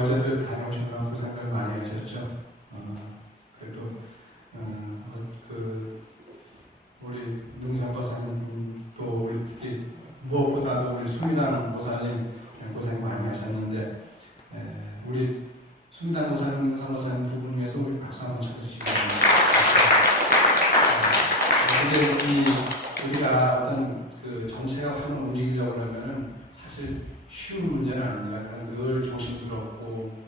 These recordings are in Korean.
어제도 다녀오시면 고생을 많이 하셨죠. 그래도 우리 능선 박사님 또 우리 특히 무엇보다도 우리 수미단 목사님 고생 많이 하셨는데 우리 수미단 목사님, 능선 목사님 두 분 위해서 우리 박수 한번 쳐주시기 바랍니다. 근데 우리가 어떤 그 전체가 한번 움직이려고 하면은 사실 쉬운 문제는 아닙니다. 늘 조심스럽고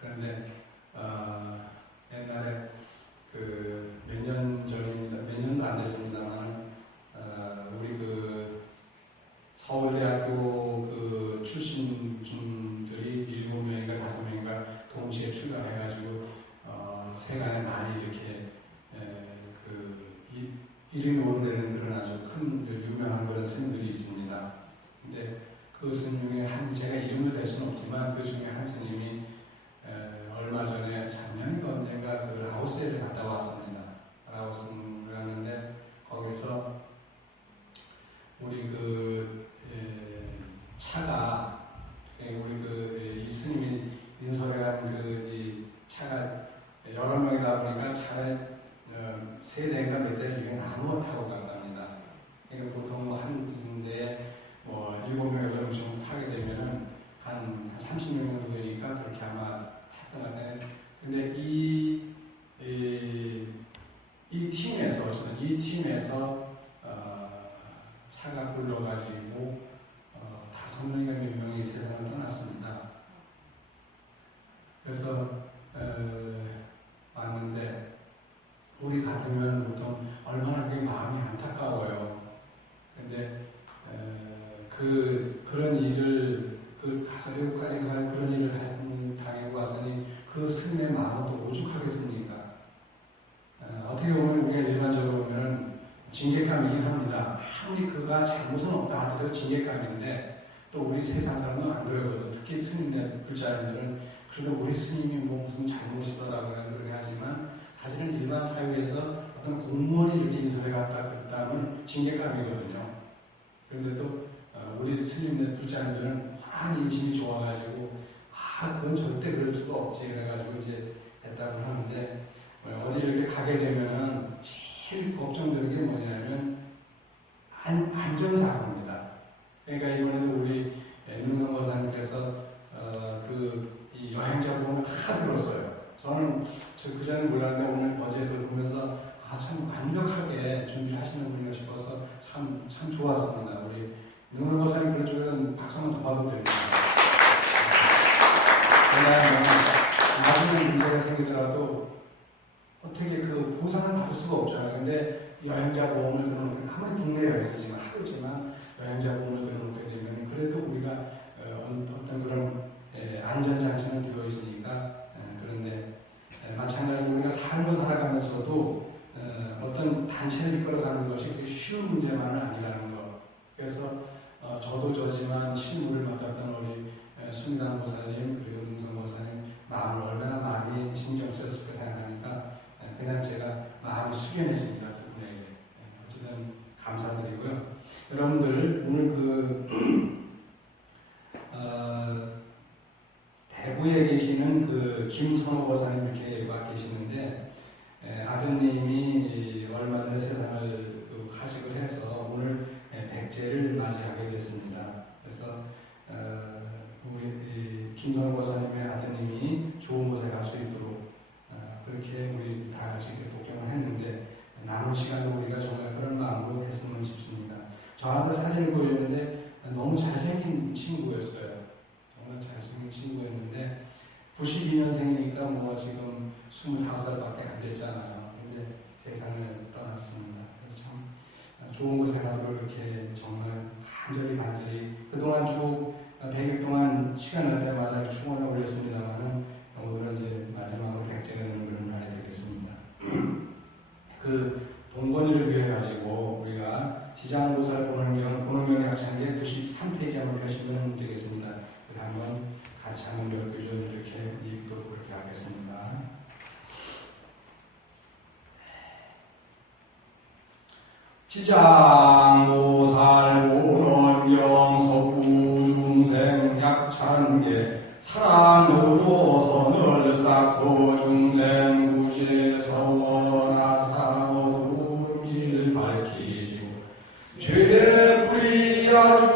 그런데 옛날에 그 몇 년 전입니다. 몇 년도 안 됐습니다만 우리 그 서울대학교 그 출신 분들이 7명인가 5명인가 동시에 출가해가지고 세간에 많이 이렇게 이름이 오르내는 그런 아주 큰 유명한 그런 스님들이 있습니다. 근데 그 스님 중에 제가 이름을 댈 수는 없지만 그 중에 한 스님이 얼마 전에 작년인가 언젠가 그 라오스에 갔다 왔습니다. 라오스를 갔는데 거기서 우리 차가 우리 이 스님이 인솔해간 이 차가 여러 명이다 보니까 차에 세 대인가 몇 대를 중에 나누어 타고 간답니다. 그러니까 보통 한 대에 7명에서 음식을 타게 되면은 한 30명 정도 되니까 그렇게 아마 탔던 것 같아요. 근데 이 팀에서 차가 굴러가지고 5명인가 몇 명이 세상을 떠났습니다. 그래서 왔는데 우리 같으면 보통 얼마나 그게 마음이 안타까워요. 근데 그런 일을 가서 외국까지 갈 그런 일을 당하고 왔으니 그 스님의 마음은 또 오죽하겠습니까? 어떻게 보면 우리가 일반적으로 보면 징계감이긴 합니다. 아무리 그가 잘못은 없다 하더라도 징계감인데 또 우리 세상 사람은 안 그러거든. 특히 스님의 불자님들은 그래도 우리 스님이 무슨 잘못이 있어라고 그렇게 하지만 사실은 일반 사회에서 어떤 공무원이 이렇게 인솔해 갔다 그랬다면 징계감이거든요. 그런데도 우리 스님의 불자님들은 워낙 인심이 좋아가지고 그건 절대 그럴 수가 없지 그래가지고 이제 했다고 하는데 어디 이렇게 가게 되면은 제일 걱정되는 게 뭐냐면 안전사고입니다. 그러니까 이번에도 우리 윤성 거사님께서 이 여행자 보험을 다 들었어요. 저는 그 전에 몰랐는데 오늘 어제 그걸 보면서 참 완벽하게 준비를 하시는 분인가 싶어서 참 좋았습니다. 우리 윤성 거사님 그런 쪽에는 박수 한번 더 받아도 됩니다. 나중에 문제가 생기더라도 어떻게 그 보상을 받을 수가 없잖아요. 근데 여행자 보험을 들어놓게 아무리 국내 여행이지만 하루지만 여행자 보험을 들어놓게 되면 그래도 우리가 어떤 그런 안전장치는 되어 있으니까 그런데 마찬가지로 우리가 삶을 살아가면서도 어떤 단체를 이끌어가는 것이 그렇게 쉬운 문제만은 아니라는 것. 그래서 저도 저지만 신물을 맡았던 우리 수미단 목사님 그리고 능선 목사님 마음을 얼마나 많이 신경 썼을까 생각하니까 그냥 제가 마음이 숙연해집니다. 두 분에게 어쨌든 감사드리고요. 여러분들 오늘 대구에 계시는 김선호 목사님 이렇게 와 계시는데 아드님이 얼마 전에 세상을 하식을 해서 오늘 백제를 맞이하게 됐습니다. 그래서 우리 김선호 목사님의 아드님이 좋은 곳에 갈 수 있도록 그렇게 우리 다 같이 복경을 했는데 남은 시간도 우리가 정말 그런 마음으로 했으면 싶습니다. 저한테 사진을 보여줬는데 너무 잘생긴 친구였어요. 정말 잘생긴 친구였는데 92년생이니까 뭐 지금 25살밖에 안 됐잖아요. 근데 세상을 떠났습니다. 참 좋은 곳에 가도록 이렇게 정말 간절히 그동안 쭉 100일 동안 시간 날 때마다 축원을 올렸습니다만은 오늘은 이제 마지막으로 백제가 되는 그런 날이 되겠습니다. 그 동건이를 위해 가지고 우리가 시장보살 보능경 약창기의 93페이지 한번 펴시면 되겠습니다. 그래서 한번 같이 한번 좀 이렇게 읽도록 그렇게 하겠습니다. 시장보살 보능경 서부 중생 약창계 사랑으로 선을 쌓고 중생구제 서원하사 어두운 길 밝히시고 죄의 뿌리 아주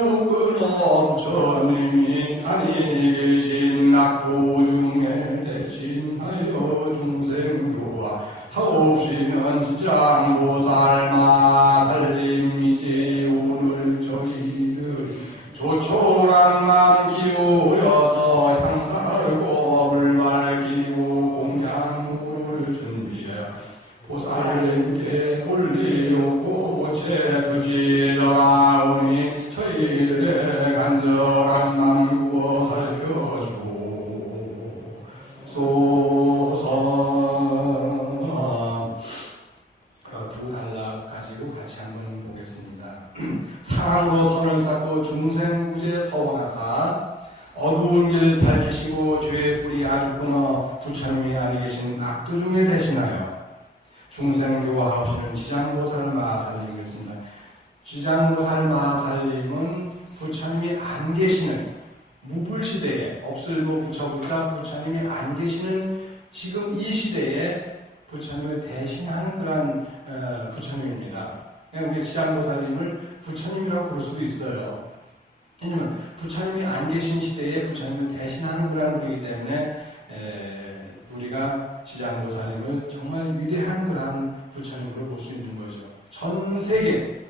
끊어없전님이 하니 계신 낙도 중에 대신하여 중생교화 하옵시는 지장보살 마살님이지 오늘 저희들 조촐한 맘 기울여서 향사를 밝히고 공양불을 준비해 보살님께 올리고 채두지 전하오니 저희들의 간절한 맘 구워 살펴주소서. 두 단락 가지고 같이 한번 보겠습니다. 사랑으로 선을 쌓고 중생구제 서원하사 어두운 길 밝히시고 죄의 뿌리 아주 끊어 부처님이 안에 계신 낙도 중에 대신하여 중생교화하시는 지장보살 마하살님이겠습니다. 지장보살 마하살님은 부처님이 안 계시는 무불시대에 없을무 부처보다 부처님이 안 계시는 지금 이 시대에 부처님을 대신하는 그런 부처님입니다. 우리 지장보살님을 부처님이라고 부를 수도 있어요. 왜냐면 부처님이 안 계신 시대에 부처님을 대신하는 그런 분이기 때문에 우리가 지장보살님을 정말 위대한 그런 부처님으로 볼 수 있는 거죠. 전 세계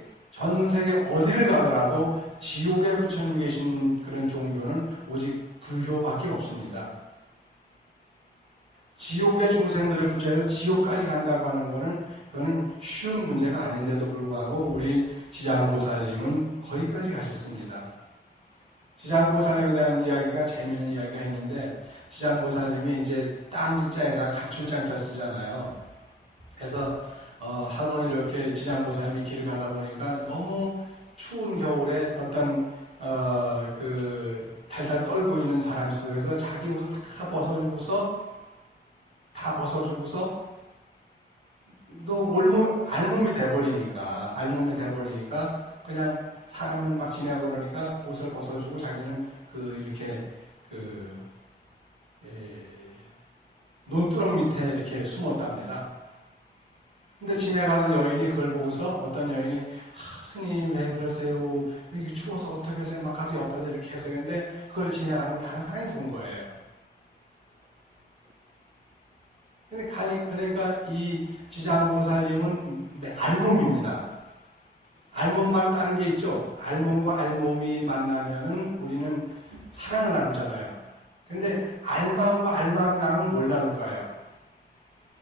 어딜 가더라도 지옥에 부처님 계신 그런 종교는 오직 불교밖에 없습니다. 지옥의 중생들을 붙여서 지옥까지 간다고 하는 것은 그건 쉬운 문제가 아닌데도 불구하고 우리 지장보살님은 거기까지 가셨습니다. 지장보살님에 대한 이야기가 재미있는 이야기가 있는데 지장보살님이 이제 땅자에다 가출장자 쓰잖아요. 그래서 하루 이렇게 지장보살님이 길을 가다 보니까 너무 추운 겨울에 어떤 그 달달 떨고 있는 사람이 있어요. 그래서 자기 옷을 다 벗어주고서 또 알몸이 돼버리니까 그냥 사람을 막 지내고 그러니까 옷을 벗어주고 자기는 논두렁 밑에 이렇게 숨었답니다. 근데 지나가는 여인이 그걸 보고서 어떤 여인이 스님 왜 그러세요? 이렇게 추워서 어떻게 하세요? 막 가서 옆에서 이렇게 해서 했는데 그걸 지나가는 다른 사람이 본 거예요. 그러니까 이 지장보살님은 알몸입니다. 알몸만 다른 게 있죠. 알몸과 알몸이 만나면 우리는 사랑을 나누잖아요. 근데 알마음과 알마음이 나누면 뭘 나눌까요?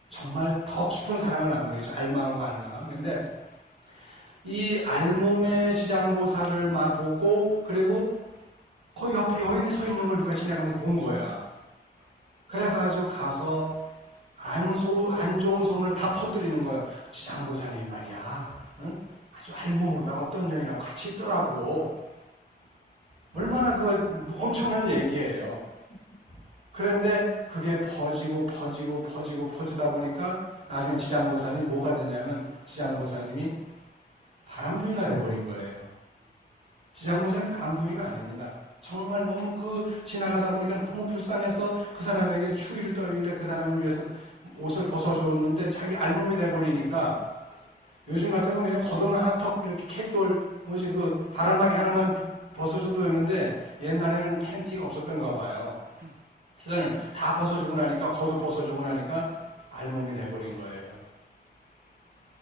정말 더 깊은 사랑을 나누겠죠. 알마음과 알마음. 근데 이 알몸의 지장보살을 만보고 그리고 거기 옆에 여인이 서 있는 걸 누가 지나가는 걸 본 거야. 그래가지고 가서 안 좋은 소문을 다 퍼뜨리는 거예요. 지장보살님 말이야. 응? 아주 알몸으로 어떤 여인하고 같이 있더라고. 얼마나 그거 엄청난 얘기예요. 그런데 그게 퍼지다 보니까 나중에 지장보살님이 뭐가 되냐면 지장보살님이 바람둥이가 되어버린 거예요. 지장보살님은 바람둥이가 아닙니다. 정말 너무 지나가다 보면 너무 불쌍해서 그 사람에게 추위를 떨리는데 그 사람을 위해서 옷을 벗어줬는데 자기 알몸이 돼버리니까 요즘 같은 경우에 겉옷 하나 턱 이렇게 캐주얼 바람막이 하나만 벗어줘도 되는데 옛날에는 팬티가 없었던가 봐요. 그래서 다 벗어주고 나니까 겉옷 벗어주고 나니까 알몸이 돼버린 거예요.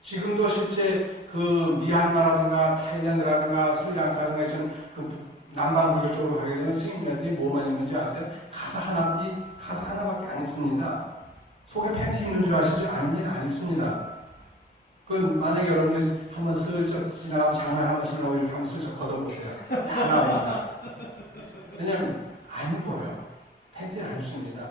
지금도 실제 미얀마라든가 타일랜드라든가 스리랑카라든가 이런 남반구교 쪽으로 가게 되면 스님들이 뭐만 입는지 아세요? 가사 하나밖에 안 입습니다. 속에 팬티 입는 줄 아시죠? 아닙니다. 안 입습니다. 만약에 여러분이 한번 슬쩍 지나가서 장난 한번 치려고 이렇게 한번 슬쩍 걷어보세요. 하나마다. 왜냐면 안 입어요. 팬티를 안 입습니다.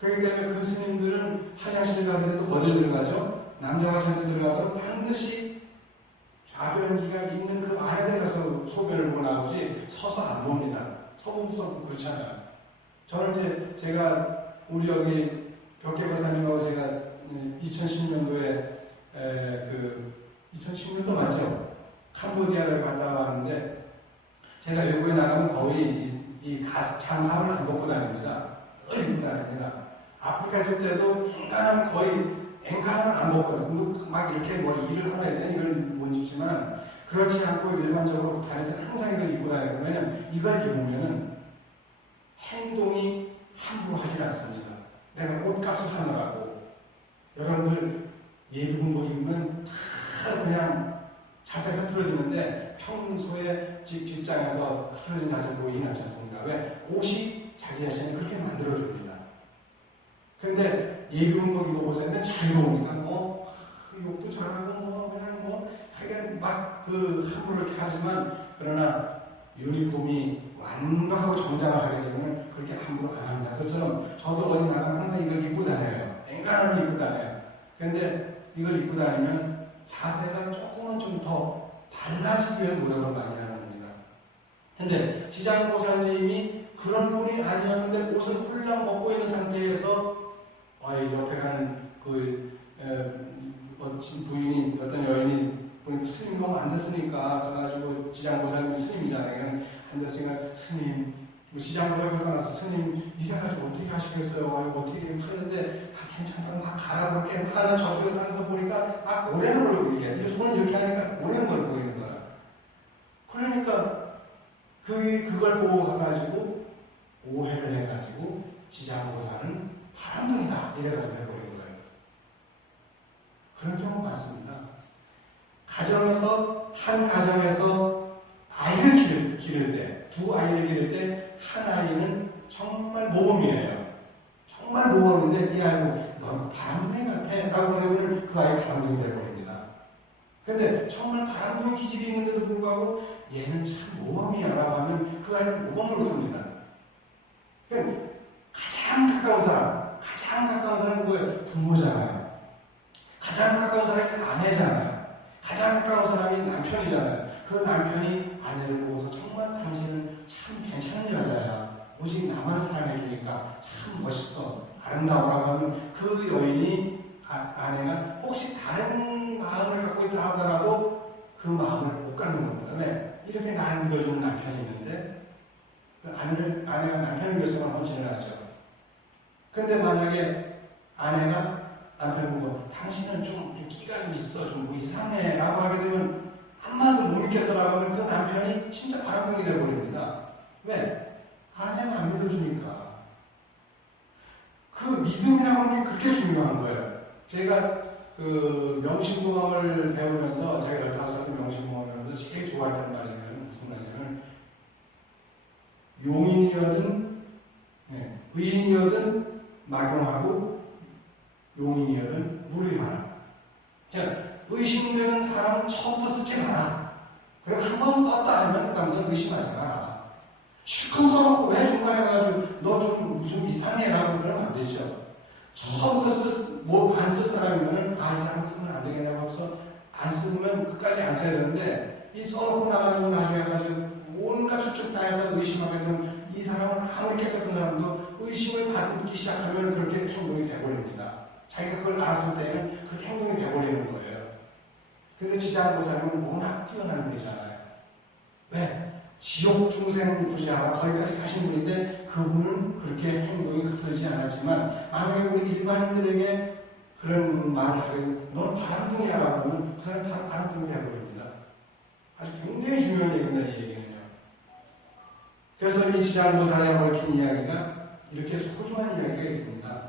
그렇기 때문에 그 스님들은 화장실 가더라도 어딜 들어가죠? 남자 화장실 들어가도 반드시 좌변기가 있는 그 안에 들어가서 소변을 보고 나오지 서서 안 봅니다. 서서 그렇잖아요. 저는 제가 우리 여기 벽계박사님하고 제가 2010년도에 2010년도 맞죠? 캄보디아를 갔다 왔는데 제가 외국에 나가면 거의 장사를 안 벗고 다닙니다. 늘 입고 다닙니다. 아프리카 있을 때도 엔간하면 안 벗고 막 이렇게 뭐 일을 하려 했더니 이걸 못 입지만 그렇지 않고 일반적으로 다닐 때는 항상 이걸 입고 다니고 왜냐면 이걸 입으면은 행동이 함부로 하지 않습니다. 내가 옷값을 하느라고 여러분들 예비군복 입으면 다 그냥 자세가 흐트러지는데 평소에 직장에서 흐트러진 자세 보이진 않지 않습니까? 왜? 옷이 자기 자신을 그렇게 만들어줍니다. 그런데 예비군복 입어보세요. 자유로우니까 욕도 잘하고 그냥 하여간 막 함부로 이렇게 하지만 그러나 유니폼이 완벽하고 정장을 하게 되면 그렇게 함부로 안 합니다. 그것처럼 저도 어디 나가면 항상 이걸 입고 다녀요. 앵간하게 입고 다녀요. 그런데 이걸 입고 다니면 자세가 조금은 좀 더 달라지기 위해서 노력을 많이 하는 겁니다. 그런데 지장보살님이 그런 분이 아니었는데 옷을 홀랑 벗고 있는 상태에서 옆에 가는 부인이 어떤 여인이 보니까 스님 너무 안 됐으니까 그래가지고 지장보살님이 스님이잖아요. 안 됐으니까 스님 지장보살님이 나서 스님 이래가지고 어떻게 하시겠어요? 어떻게 하는데 괜찮다고 막 갈아볼게 하나 저쪽에 가서 보니까 막 오래는 걸고 이게 손을 이렇게 하니까 오래는 걸고 있는 거야. 그러니까 그걸 보고 가가지고 오해를 해가지고 지장보살은 바람둥이다 이래가지고 해버린 거예요. 그런 경우 많습니다. 한 가정에서 아이를 기를 때, 두 아이를 기를 때 한 아이는 정말 모범이에요. 정말 모범인데 이 아이는 넌 바람둥이 같아 라고 하면 그 아이 바람둥이 되어버립니다. 그런데 정말 바람둥이 기질이 있는데도 불구하고 얘는 참 모범이야 라고 하면 그 아이는 모범으로 갑니다. 그러니까 가장 가까운 사람은 뭐예요? 부모잖아요. 가장 가까운 사람이 아내잖아요. 가장 가까운 사람이 남편이잖아요. 그 남편이 아내를 보고서 정말 당신은 참 괜찮은 여자야. 오직 나만 사랑해주니까 참 멋있어. 아름다워라고 하면 그 여인이 아내가 혹시 다른 마음을 갖고 있다 하더라도 그 마음을 못 갖는 겁니다. 왜? 이렇게 나를 믿어주는 남편이 있는데 그 아내가 남편을 위해서만 헌신을 하죠. 근데 만약에 아내가 남편 보고 당신은 좀 끼가 있어, 좀 이상해 라고 하게 되면 한마디도 못 믿겠어라고 하면 그 남편이 진짜 바람둥이 되어버립니다. 왜? 아내가 안 믿어주니까. 그 믿음이라고 하는 게 그렇게 중요한 거예요. 제가 명심보감을 배우면서 제가 15살 명심보감을 배우면서 제일 좋아했던 말이면 무슨 말이냐면 용인이어든 의인이어든 막용하고 용인이어든 무리하라. 의심되는 사람은 처음부터 쓰지 마라. 그리고 한 번 썼다 하면 그 다음부터 의심하지 마라. 실컷 써놓고 왜 중간에 가지고 너 좀 이상해라고 그러면 안 되죠. 처음부터 안 쓸 사람이면 이 사람 쓰면 안 되겠냐고 해서 안 쓰면 끝까지 안 써야 되는데 이 써놓고 나가지고 나중에 가지고 온갖 추측 다 해서 의심하게 되면 이 사람은 아무리 깨끗한 사람도 의심을 받기 시작하면 그렇게 행동이 돼버립니다. 자기가 그걸 알았을 때는 그렇게 행동이 돼버리는 거예요. 근데 지장보살님은 워낙 뛰어난 분이잖아요. 왜? 지옥 중생 부지하라 거기까지 가신 분인데 그분은 그렇게 행동이 흐트러지지 않았지만 만약에 우리 일반인들에게 그런 말을 하면 넌 바람둥이라고 하면 그 사람이 바람둥이 되어버립니다. 아주 굉장히 중요한 얘기입니다. 이 얘기는요. 그래서 이 지장보살에 얽힌 이야기가 이렇게 소중한 이야기가 있습니다.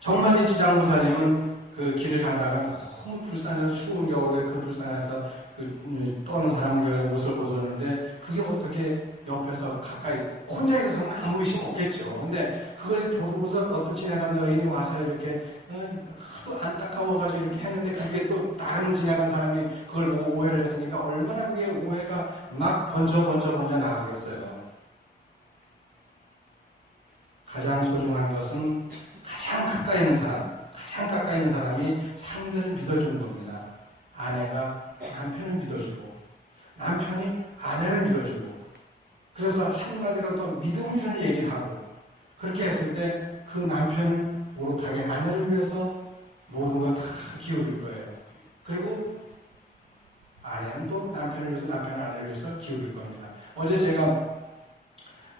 정말 이 지장보살님은 그 길을 가다가 너무 불쌍해서 추운 겨울에 그 불쌍해서 떠는 사람들의 옷을 벗었는데 그게 어떻게 옆에서 가까이 혼자 있어서는 아무 의심 없겠죠. 근데 그걸 보고서 어떤 지나간 여인이 와서 이렇게 하도 안타까워가지고 이렇게 했는데 그게 또 다른 지나간 사람이 그걸 보고 오해를 했으니까 얼마나 그게 오해가 막 번져 나가겠어요. 가장 소중한 것은 가장 가까이 있는 사람이 상대를 믿어주는 겁니다. 아내가 남편을 믿어주고 남편이 아내를 믿어주고 그래서 한마디로 또 믿음 주는 얘기를 하고 그렇게 했을 때 그 남편은 못하게 아내를 위해서 모든 걸 다 기울일 거예요. 그리고 아내는 또 남편을 위해서 아내를 위해서 기울일 겁니다. 어제 제가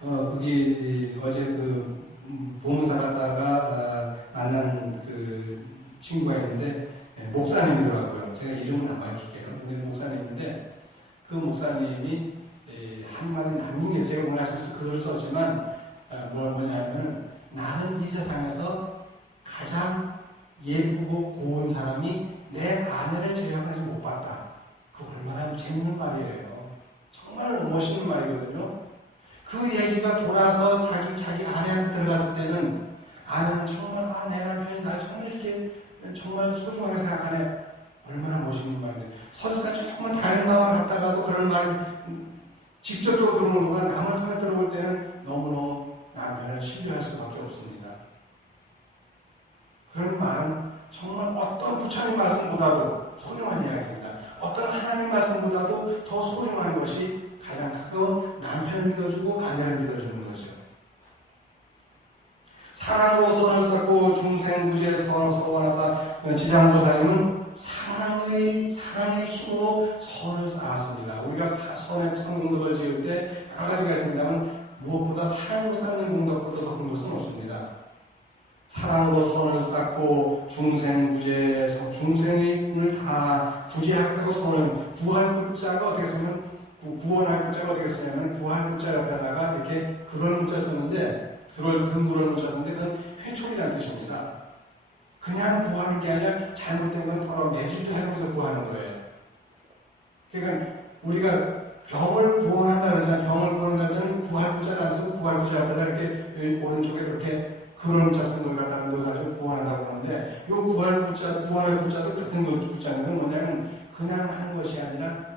거기 어제 봉사 갔다가 만난 그 친구가 있는데 목사님이더라고요. 제가 이름은 안 밝힐게요. 근데 목사님인데 그 목사님이 한마디 남중에서 제가 원하셔서 글을 썼지만 뭐냐면 나는 이 세상에서 가장 예쁘고 고운 사람이 내 아내를 제외하지 못 봤다. 그 얼마나 재밌는 말이에요. 정말 멋있는 말이거든요. 그 얘기가 돌아서 자기 아내한테 들어갔을 때는 아내는 정말 내 남편이 날 정말 이렇게 정말 소중하게 생각하네. 얼마나 멋있는 말이에요. 설사 조금은 다른 마음을 갖다가도 그런 말 직접적으로 들어오는 것보다 남을 통해 들어올 때는 너무너무 남편을 신뢰할 수밖에 없습니다. 그런 말은 정말 어떤 부처님 말씀보다도 소중한 이야기입니다. 어떤 하나님 말씀보다도 더 소중한 것이 가장 크고 남편을 믿어주고 아내를 믿어주는 거죠. 사랑으로 선을 쌓고 중생부지에 서원하사 지장보살님은 사랑의 힘으로 선을 쌓았습니다. 우리가 선의 공덕을 지을 때 여러 가지가 있습니다만 무엇보다 사랑으로 쌓는 공덕보다 더 큰 것은 없습니다. 사랑으로 선을 쌓고 중생부지에서 중생을 다 구제하고 선을 구할 구자가 어떻게 쓰면 구원할 구자가 어떻게 쓰냐면 구할 구자 옆에다가 이렇게 그럴 문자 썼는데 그럴 문자 썼는데 그건 회초리라는 뜻입니다. 그냥 구하는 게 아니라 잘못된 건 서로 내질도 하면서 구하는 거예요. 그러니까 우리가 병을 구원한다 그러잖아요. 병을 구원할 때는 구할 구자를 안 쓰고 구할 구자 앞에다 이렇게 오른쪽에 이렇게 그런 문자 쓴 걸 갖다가 넣어가지고 구원한다고 하는데 이 구할 구자도 같은 구자는 뭐냐면 그냥 하는 것이 아니라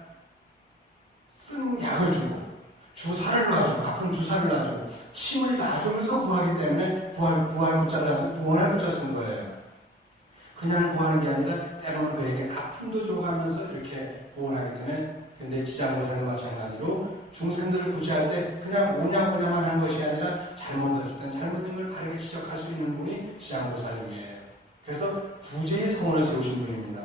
쓴 약을 주고 주사를 놔주고 아픈 주사를 놔주고 침을 놔주면서 구하기 때문에 구할 구자를 해서 구원할 구자 쓴 거예요. 그냥 구하는 게 아니라 때로는 그에게 아픔도 줘가면서 이렇게 구원하기 때문에 근데 지장보살은 마찬가지로 중생들을 구제할 때 그냥 오냐오냐만 한 것이 아니라 잘못했을 땐 잘못된 걸 바르게 지적할 수 있는 분이 지장보살님이에요. 그래서 구제의 성원을 세우신 분입니다.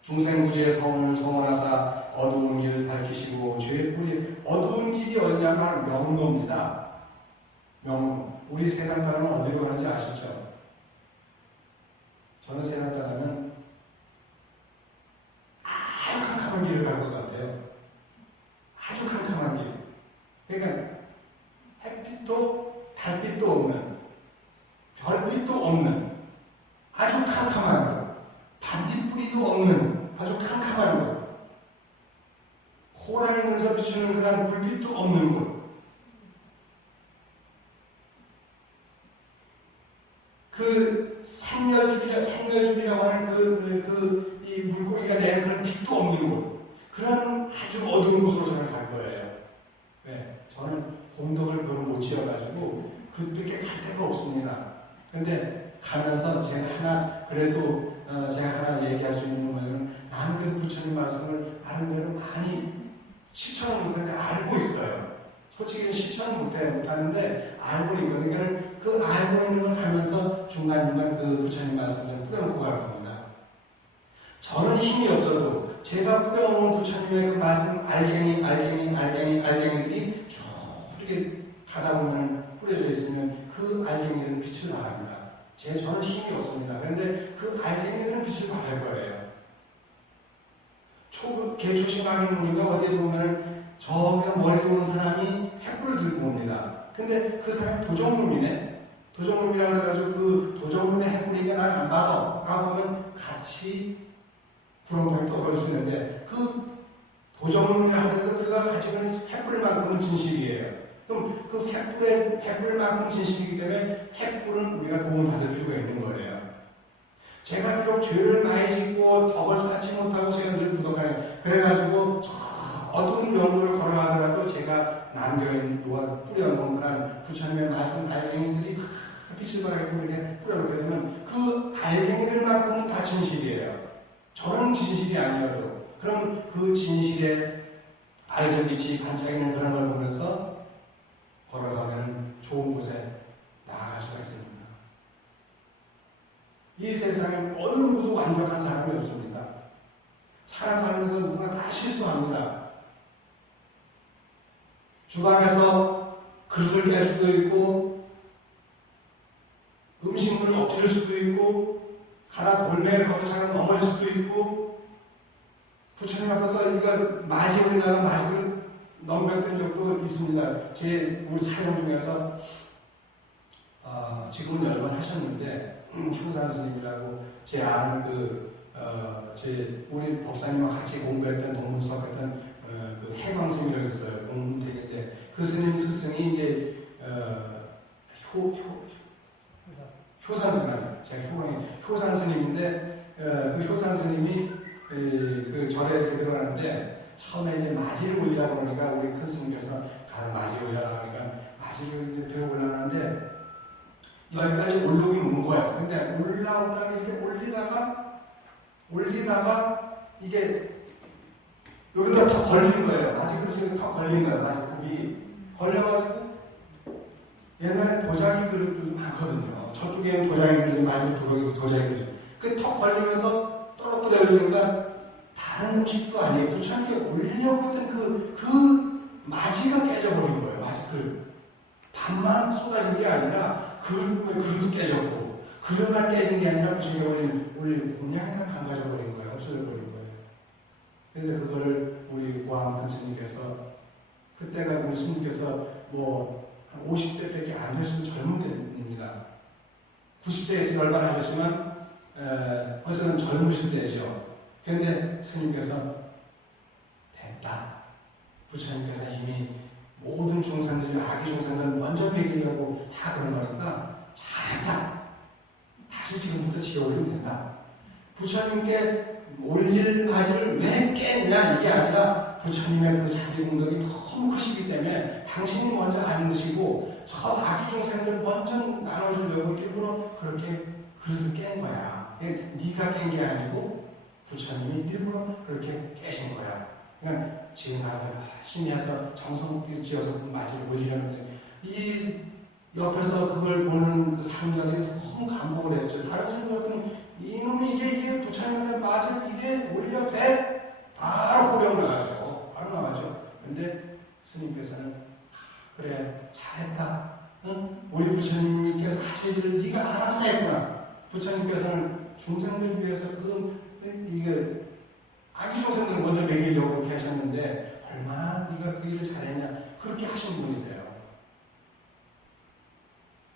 중생구제의 성원을 성원하사 어두운 길을 밝히시고 죄의 뿌리 어두운 길이 어디냐면 명로입니다. 명로. 우리 세상 사람은 어디로 가는지 아시죠? 저는 세상 사람은 아주 캄캄한 길을 갈 것 같아요. 아주 캄캄한 길. 그러니까 햇빛도 달빛도 없는 별빛도 없는 아주 캄캄한 것. 반딧불이도 없는 아주 캄캄한 곳. 호랑이에서 비추는 그런 불빛도 없는 곳. 그 생멸줄이라고 하는 이 물고기가 내는 그런 빛도 없는 곳. 그런 아주 어두운 곳으로 저는 갈 거예요. 네, 저는 공덕을 별로 못 지어가지고 그밖에 갈 데가 없습니다. 그런데 가면서 제가 하나 얘기할 수 있는 거는 나는 그래도 부처님 말씀을 나름대로 많이 실천을 못하는데 알고 있어요. 솔직히 실천은 못하는데 알고 있거든요. 그러니까 그 알고 있는 걸 하면서 중간중간 그 부처님 말씀을 뿌려놓고 갈 겁니다. 저는 힘이 없어도 제가 뿌려놓은 부처님의 그 말씀 알갱이들이 쭉 이렇게 가다 보면 뿌려져 있으면 그 알갱이들은 빛을 발합니다. 저는 힘이 없습니다. 그런데 그 알갱이들은 빛을 발할 거예요. 개초심하는 분이가 어디에 보면 저기서 멀리 오는 사람이 횃불을 들고 옵니다. 근데 그 사람이 도정놈이네. 도정놈이라고 해가지고 그 도정놈의 횃불이니까 난 안 받아. 라고 하면 같이 구렁텅이 떠버릴 수 있는데 그 도정놈이라고 하더라도 그가 가지고 있는 횃불만큼은 진실이에요. 그럼 그 횃불만큼 진실이기 때문에 횃불은 우리가 도움을 받을 필요가 있는 거예요. 제가 비록 죄를 많이 짓고 덕을 쌓지 못하고 제가 늘 부족하네. 그래가지고 저 어두운 명로를 걸어가더라도 제가 남겨놓은 뿌려놓은 그런 부처님의 말씀 알갱이들이 빛을 발하게 이렇게 뿌려놓게 되면 그 알갱이들만큼은 다 진실이에요. 저는 진실이 아니어도 그럼 그 진실의 밝은 빛이 반짝이는 그런 걸 보면서 걸어가면 좋은 곳에 나아갈 수가 있습니다. 이 세상에 어느 누구도 완벽한 사람이 없습니다. 사람 살면서 누구나 다 실수합니다. 주방에서 그릇을 깰 수도 있고, 음식물을 엎드릴 수도 있고, 가다 골매를 하고 차가 넘어질 수도 있고, 부처님 앞에서 이거 마지 올리다가 마지를 넘겼던 적도 있습니다. 우리 사용 중에서, 지금은 열번 하셨는데, 효산 스님이라고 제 아는 우리 법사님과 같이 공부했던 동문 수업했던 그 해광 스님이라고 있었어요. 공문대회 때. 그 스님 스승이 이제, 효산 스님, 제가 효산 스님인데, 그 효산 스님이 그 절에 이렇게 들어가는데, 처음에 이제 마지를 올리라고 그러니까 우리 큰 스님께서 가서 마지 올려라 그러니까 마지를 이제 들어 올라가는데, 여기까지 올라오긴 온 거예요. 근데 올라오다가 이렇게 올리다가 이게 여기다 더 걸린 거예요. 마지 그릇이 더 걸린 거예요. 마지 굽이 걸려가지고 옛날에 도자기 그릇도 많거든요. 저쪽에는 도자기 그릇이 마지 두꺼기도 도자기 그릇. 그 턱 걸리면서 떨어뜨려지니까 다른 음식도 아니에요. 부처님께 올리려고 했던 그 마지가 깨져버린 거예요. 마지 그릇. 밥만 쏟아진 게 아니라 그릇도 깨졌고, 그릇만 깨진 게 아니라 부처님께 올린 공양이나 망가져버린 거예요. 없어져버린 거예요. 근데 그거를 우리 고함 스님께서, 그때가 우리 스님께서 한 50대밖에 안 되시는 젊은 때입니다. 90세에서 열반하셨지만, 어쨌든 젊으신 때죠. 그런데 스님께서 됐다. 부처님께서 이미 모든 중생들, 아기 중생들 먼저 먹이려고 다 그런 거니까 잘했다. 다시 지금부터 지어올리면 된다. 부처님께 올릴 바지를 왜 깼냐 이게 아니라 부처님의 그 자비 공덕이 너무 크시기 때문에 당신이 먼저 안 드시고 저 아기 중생들 먼저 나눠주려고 일부러 그렇게 그릇을 깬 거야. 네가 깬 게 아니고 부처님이 일부러 그렇게 깨신 거야. 그러니까 지금 다들 열심히 해서 정성을 지어서 맞이를 올리려는데 이 옆에서 그걸 보는 그 사람들이 너무 감동을 했죠. 다른 사람들은 이놈이 이게 부처님한테 맞을 이게 올려 돼? 바로 호령 나가죠. 바로 나가죠. 근데 스님께서는 그래 잘했다. 응? 우리 부처님께서 하실 일을 네가 알아서 했구나. 부처님께서는 중생들 위해서 이게 아기 중생들 먼저 먹이려고 그렇게 하셨는데 얼마나 네가 그 일을 잘했냐 그렇게 하신 분이세요.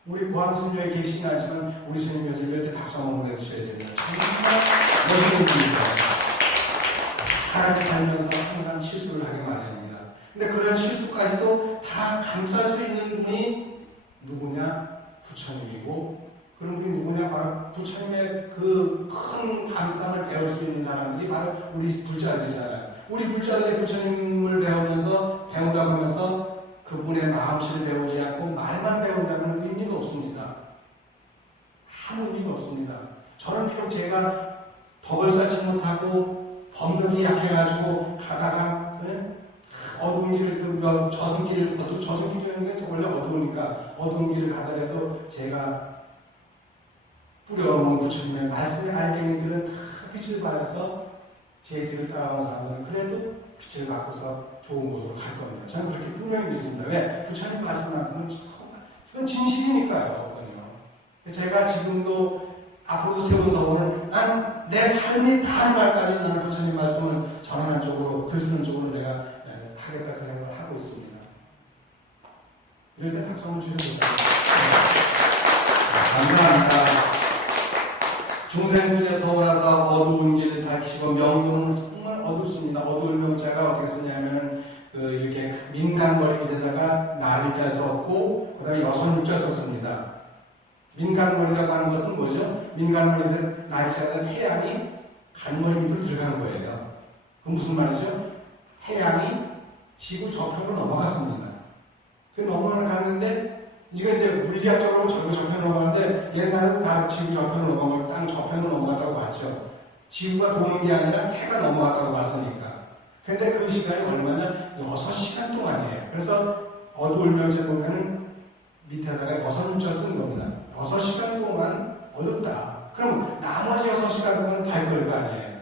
우리 고함스님에 계시진 않지만 우리 스님께서 이럴 때 박수 한번 보내주셔야 됩니다. 정말 멋있는 분이세요. 살아서 살면서 항상 실수를 하기 마련입니다. 근데 그런 실수까지도 다 감쌀 수 있는 분이 누구냐? 부처님이고 그런 분이 누구냐? 바로 부처님의 그 큰 감싸움을 배울 수 있는 사람들이 바로 우리 불자들이잖아요. 우리 불자들이 부처님을 배우다 보면서 그분의 마음씨를 배우지 않고 말만 배운다는 의미가 없습니다. 아무 의미가 없습니다. 저는 비록 제가 덕을 쌓지 못하고 법력이 약해가지고 가다가 어두운 길을 저승길이라는 게 원래 어두우니까 어두운 길을 가더라도 제가 뿌려놓은 부처님의 말씀의 알갱이들은 다 빛을 발해서 제 길을 따라오는 사람들은 그래도 빛을 받고서 좋은 곳으로 갈 겁니다. 저는 그렇게 분명히 믿습니다. 왜? 부처님 말씀만큼은 그건 진실이니까요. 제가 지금도 앞으로 세운 서원을 난 내 삶이 다한 날까지 나는 부처님 말씀을 전하는 쪽으로 글 쓰는 쪽으로 내가 하겠다 그 생각을 하고 있습니다. 이럴 때 박수 한번 주셔도 감사합니다. 중생들의 서원하사 어두운 길을 밝히시고 명문은 정말 어둡습니다. 어두운 명자가 어떻게 쓰냐면 이렇게 민간머리 밑에다가 나리자 썼고 그 다음에 여선자 썼습니다. 민간머리라고 하는 것은 뭐죠? 민간머리 밑에 나리자가 태양이 간머리 밑으로 들어간 거예요. 그건 무슨 말이죠? 태양이 지구 저편으로 넘어갔습니다. 그 넘어갔는데 이제 물리학적으로 지구 저편으로 넘어가는데 옛날에는 다 지구 저편으로 넘어가고 땅 저편으로 넘어갔다고 봤죠. 지구가 도는 게 아니라 해가 넘어갔다고 봤으니까. 근데 그 시간이 얼마냐? 6시간 동안이에요. 그래서 어두울 명제 보면은 밑에다가 6문자 쓴 겁니다. 6시간 동안 어둡다. 그럼 나머지 6시간 동안 밝을 거 아니에요.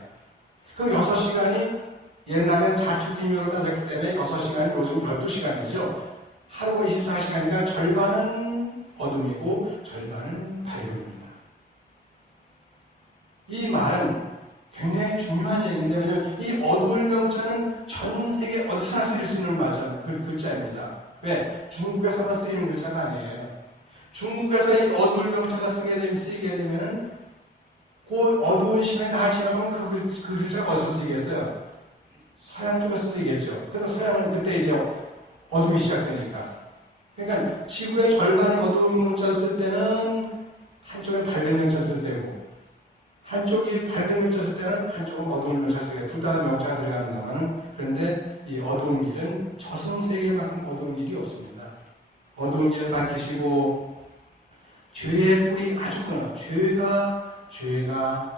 그럼 6시간이 옛날엔 자축인명으로 따졌기 때문에 6시간이 요즘 12시간이죠. 하루가 24시간이니까 절반은 어둠이고 절반은 밝음입니다. 이 말은 굉장히 중요한 얘기인데, 왜냐하면 이 어둠의 명자는 전 세계 어디서나 쓸 수 있는 글자입니다. 왜? 중국에서만 쓰이는 글자가 아니에요. 중국에서 이 어둠의 명자가 쓰이게 되면 그 어두운 시간이 다 지나면 그 글자가 어디서 쓰이겠어요? 서양 쪽에서 쓰이겠죠. 그래서 서양은 그때 이제 어둠이 시작되니까. 그러니까 지구의 절반이 어두운 문자를 쓸 때는 한쪽에 밝은 문자를 쓸 때고, 한쪽이 밝은 문자를 쓸 때는 한쪽은 어두운 문자를 쓸 때고, 둘 다 명자가 들어간다면, 그런데 이 어두운 길은 저승세계만큼 어두운 길이 없습니다. 어두운 길을 밝히시고, 죄의 뿌리 아주 끊어. 죄가 다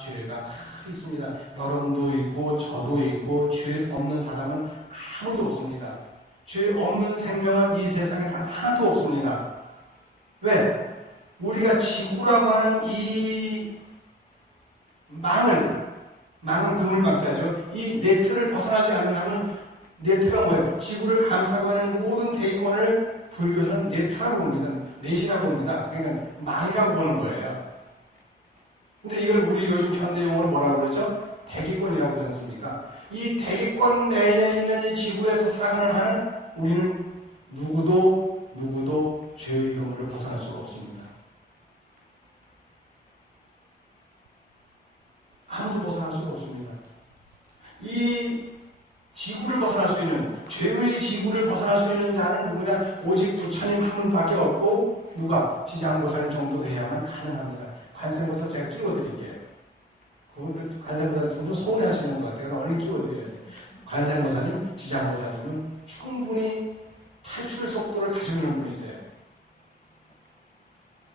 있습니다. 여러분도 있고, 저도 있고, 죄 없는 사람은 아무도 없습니다. 죄 없는 생명은 이 세상에 단 하나도 없습니다. 왜? 우리가 지구라고 하는 이 망은 그물망자죠. 이 네트를 벗어나지 않으면 네트가 뭐예요? 지구를 감싸고 하는 모든 대기권을 불교에서는 네트라고 봅니다. 넷이라고 봅니다. 그러니까 망이라고 보는 거예요. 근데 이걸 우리 요즘 현대용어로 뭐라고 그러죠? 대기권이라고 하지 않습니까? 이 대기권 내에 있는 이 지구에서 살아가는 한은 우리는 누구도 죄의 그물을 벗어날 수가 없습니다. 아무도 벗어날 수가 없습니다. 이 지구를 벗어날 수 있는, 죄의 지구를 벗어날 수 있는 자는 누구냐? 오직 부처님 한 분밖에 없고, 누가? 지장보살 정도 돼야만 가능합니다. 관세음보살 제가 끼워드릴게요. 관세음보살 좀 더 서운해하시는 것 같아요. 그래서 얼른 끼워드려야 돼요. 관세음보살님, 지장보살님은 충분히 탈출 속도를 가지는 분이세요.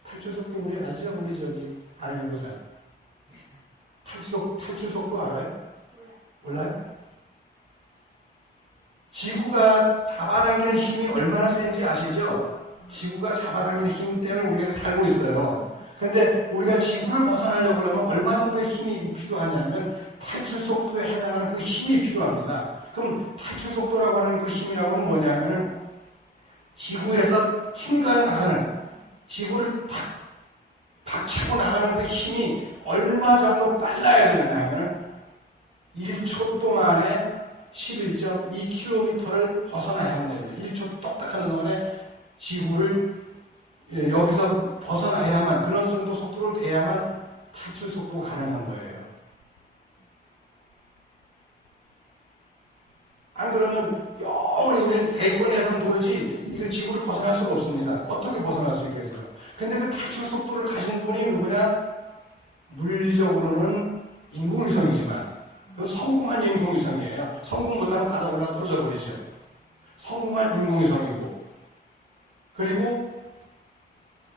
탈출 속도 우리 알죠? 우리 저기 관세음보살. 탈출 속도 알아요? 몰라요? 지구가 잡아당기는 힘이 얼마나 센지 아시죠? 지구가 잡아당기는 힘 때문에 우리가 살고 있어요. 그런데 우리가 지구를 벗어나려고 하면 얼마 정도의 힘이 필요하냐면 탈출 속도에 해당하는 그 힘이 필요합니다. 그럼 탈출 속도라고 하는 그 힘이라고는 뭐냐면 지구에서 튕겨 나가는, 지구를 박치고 나가는 그 힘이 얼마 정도 빨라야 되냐면 1초 동안에 11.2km를 벗어나야 합니다. 1초 똑딱하는 동안에 지구를 여기서 벗어나야만, 그런 정도 속도를 돼야만 탈출 속도가 가능한 거예요. 안 그러면 영원히 우리는 대권에서는 도무지 이거 지구를 벗어날 수가 없습니다. 어떻게 벗어날 수 있겠어요? 근데 그 탈출 속도를 가진 분이 누구냐? 물리적으로는 인공위성이지만 성공한 인공위성이에요. 성공 못하면 가다 보면 떨어져 버리죠. 성공한 인공위성이고, 그리고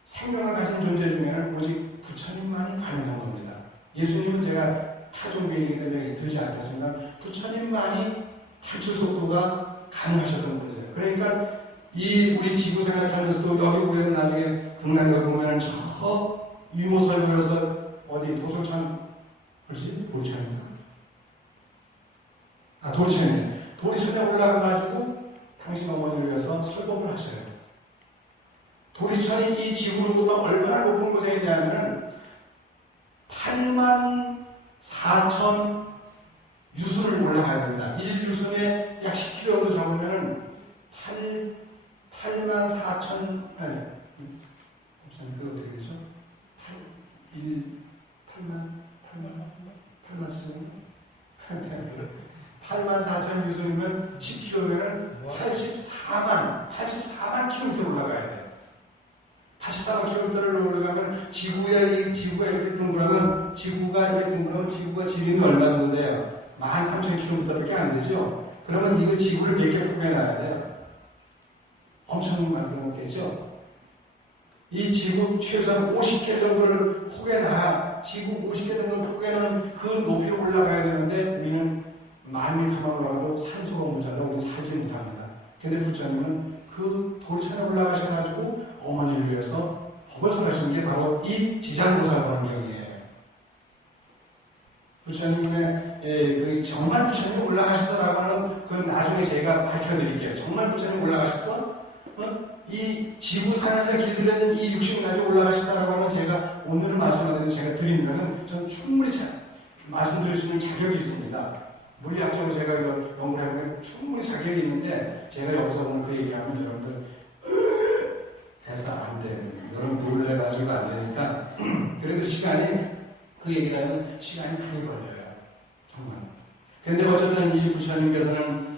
생명을 가진 존재 중에는 오직 부처님만이 가능한 겁니다. 예수님은 제가 타종교이기 때문에 들지 않겠습니다. 부처님만이 탈출 속도가 가능하셨던 분이세요. 그러니까 이 우리 지구생활 살면서도 여기 보면 나중에 국내에 보면 저 유모설교에서 어디 도솔천, 그렇지? 도리천인가? 도리천에 올라가가지고 당신 어머니를 위해서 설법을 하셔요. 도리천이 이 지구로부터 얼마나 높은 곳에 있냐면 84,000 유순을 올라가야 됩니다. 1유순에 약 10km 잡으면 84,000, 아니, 그거 어떻게 되죠? 84,000 유순이면 10km면 84만 km 올라가야 돼요. 84만 km를 올라가면 지구가 이렇게 둥그러면, 지구가 지름이 얼마 정도 돼요? 13,000km밖에 안 되죠? 그러면 이거 지구를 몇 개 포개놔야 돼요? 엄청 많겠죠? 이 지구 최소한 50개 정도를 포개놔야, 지구 50개 정도 포개놓은 그 높이로 올라가야 되는데, 우리는 만일 가만 올라가도 산소가 모자라 우리 살지 못합니다. 근데 부처님은 그 돌산에 올라가셔가지고 어머니를 위해서 법을 설하신 게 바로 이 지장보살 광경이에요. 부처님의 정말 부처님이 올라가셔서라고 하는 그건 나중에 제가 밝혀드릴게요. 정말 부처님이 올라가셔서 이 지구상에서 길들여진 이 육신까지 올라가시다라고 하면 제가 오늘은 말씀하는데 제가 드리면은 전 충분히 말씀드릴 수 있는 자격이 있습니다. 물리학적으로 제가 이거 연구를 해보면 충분히 자격이 있는데 제가 여기서 오늘 그 얘기하면 여러분들 대사 안 돼요. 여러분 놀래가지고 안 되니까 그래도 시간이 그 얘기를 하면 시간이 많이 걸려요. 정말. 그런데 어쨌든 이 부처님께서는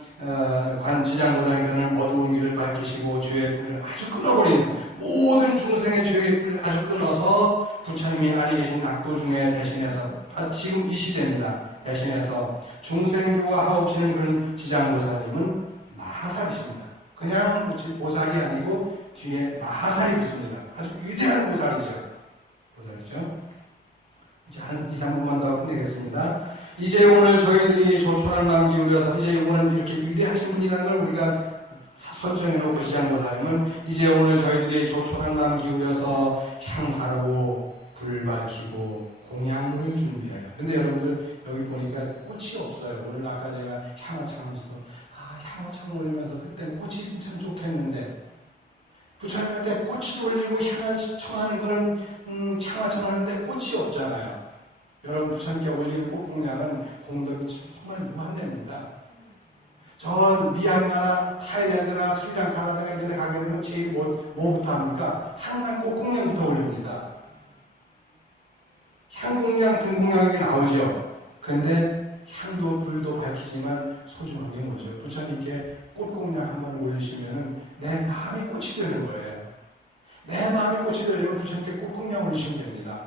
관지장보살께서는 어두운 길을 밝히시고 죄의 불을 아주 끊어버린 모든 중생의 죄의 불을 아주 끊어서 부처님이 안에 계신 낙도 중에 대신해서 지금 이 시대입니다. 대신해서 중생교와 하옵시는 그런 지장보살님은 마하살이십니다. 그냥 보살이 아니고 뒤에 마하살이 붙습니다. 아주 위대한 보살이죠. 이제 한 2, 3분만 더 하고 끝내겠습니다. 이제 오늘 저희들이 조촐한 마음 기울여서 이제 오늘 이렇게 위대하신 분이라는 걸 우리가 선정해놓고 지장보살님은 이제 오늘 저희들이 조촐한 마음 기울여서 향사로 불을 밝히고 공양물을 준비해요. 근데 여러분들 여기 보니까 꽃이 없어요. 오늘 아까 제가 향화창에서 향화창 올리면서 그때는 꽃이 있으면 참 좋겠는데 부처님한테 꽃이 올리고 향을 청하는 그런 향화창 하는데 꽃이 없잖아요. 여러분 부처님께 올리는 꽃공양은 공덕이 정말 무한됩니다. 저 미얀마나 타일랜드나 스리랑카 이런 데 가게 되면 제일 뭐부터 합니까? 항상 꽃공양부터 올립니다. 향공양, 등공양이 나오죠. 그런데 향도 불도 밝히지만 소중한 게 뭐죠? 부처님께 꽃공양 한번 올리시면 내 마음이 꽃이 되는 거예요. 내 마음이 꽃이 되려면 부처님께 꽃공양 올리시면 됩니다.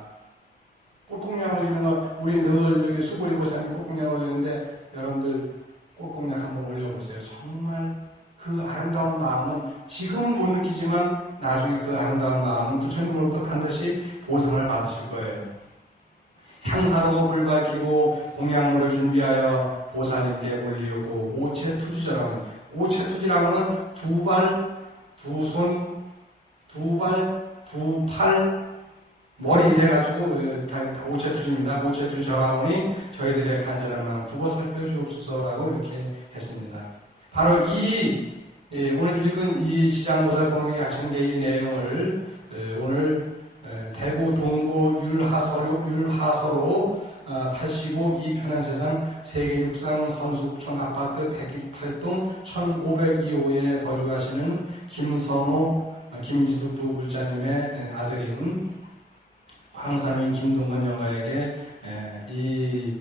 꽃공양 올리는 거 우리 늘 여기 수고리고사님 꽃공양 올리는데 여러분들 꽃공양 한번 올려보세요. 정말 그 아름다운 마음은 지금 못 느끼지만 나중에 그 아름다운 마음은 부처님으로부터 반드시 보상을 받으실 거예요. 향사로 불 밝히고 공양물을 준비하여 보살님께 올리고 오체투지라고 오체투지라고는 두 발, 두 손, 두 발, 두 팔, 머리 이래가지고 오체투지입니다. 오체투지 저하오니 저희들의 간절한 마음 구워 살펴주옵소서라고 이렇게 했습니다. 바로 오늘 읽은 이 지장보살법의 약청계의 내용을 오늘 대구 동구 율하서로 85 이편한 세상 세계 육상 선수촌 아파트 168동 1502호에 거주하시는 김선호, 김지수 두 불자님의 아들인 광산인 김동건 여가에게 이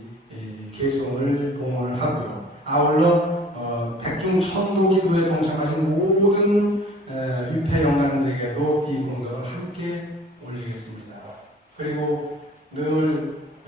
계송을 봉헌을 하고요. 아울러 백중 천도기도에 동참하신 모든 유폐영광들에게도 이 공덕을 함께 올리겠습니다. 그리고 늘